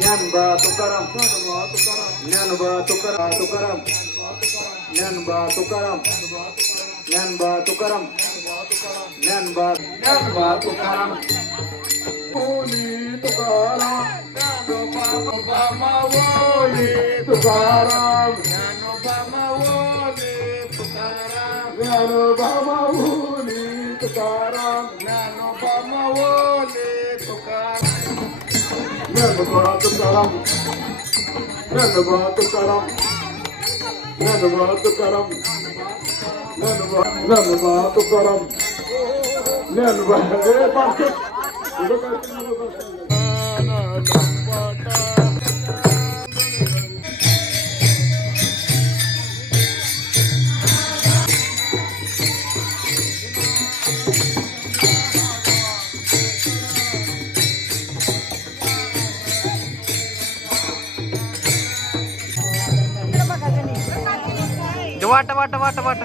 Nyan ba tukaram, nyan ba tukaram, nyan ba tukaram, nyan ba tukaram, nyan ba tukaram, nyan ba nyan ba tukaram, uli tukaram, nyan ba ma ba ma uli tukaram, nyan ba ma uli tukaram, nyan ba ma uli tukaram, nyan ba ma Never walk the bottom. Never walk the bottom. Never walk. Never. Never. Never. Never. வாட்ட வாட்ட வாட்ட வாட்ட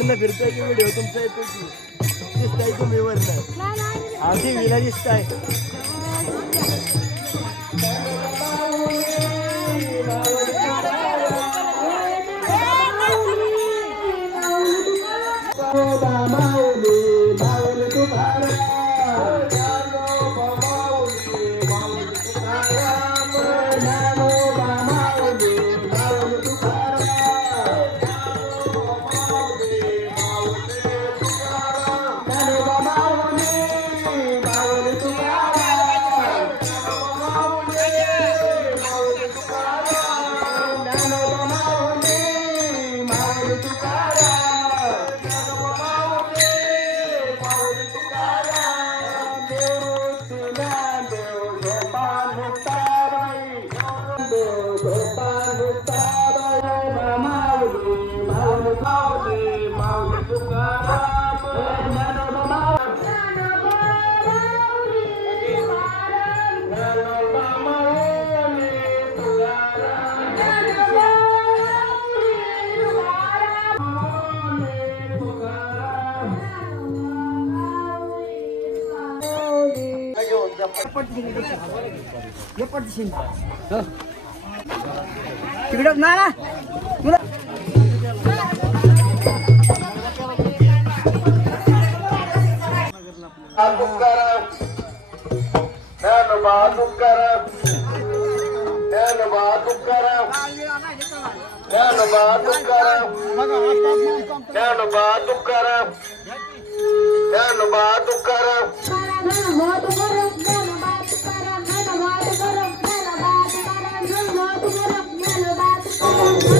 वरनं फिरतोय की व्हिडिओ तुमचा येतो की? दिसताय तुम्ही वरनं? आमची विला दिसताय. तिकडं ना ना तुकाराम Dnyanoba Thank you.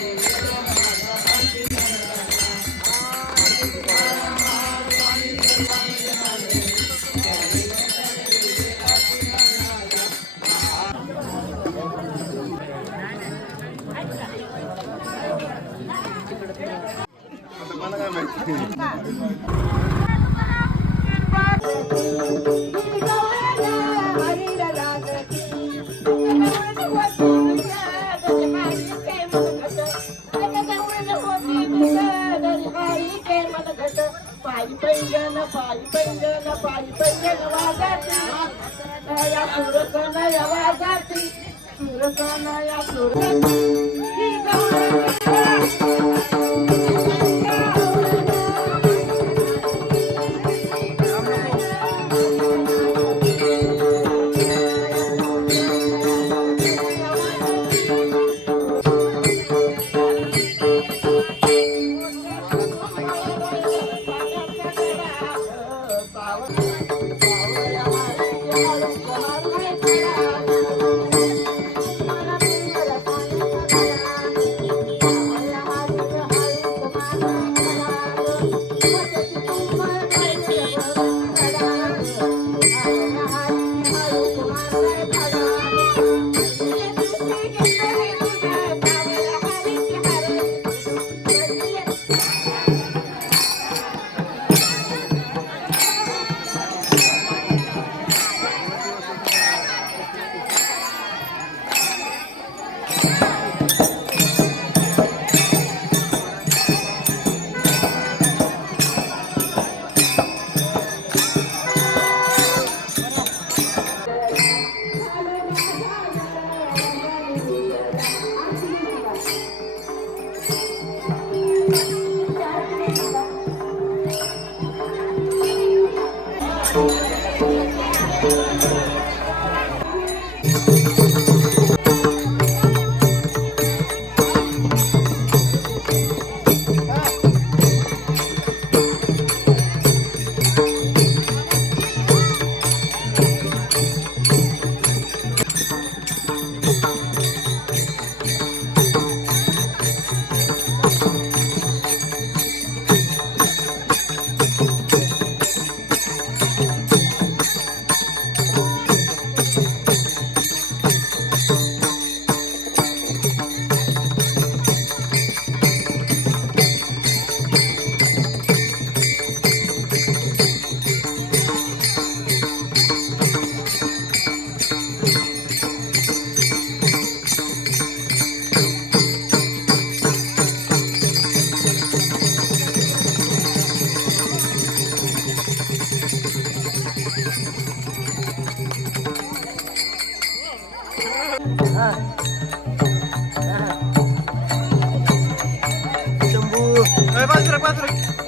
Vai, vai, vai, vai.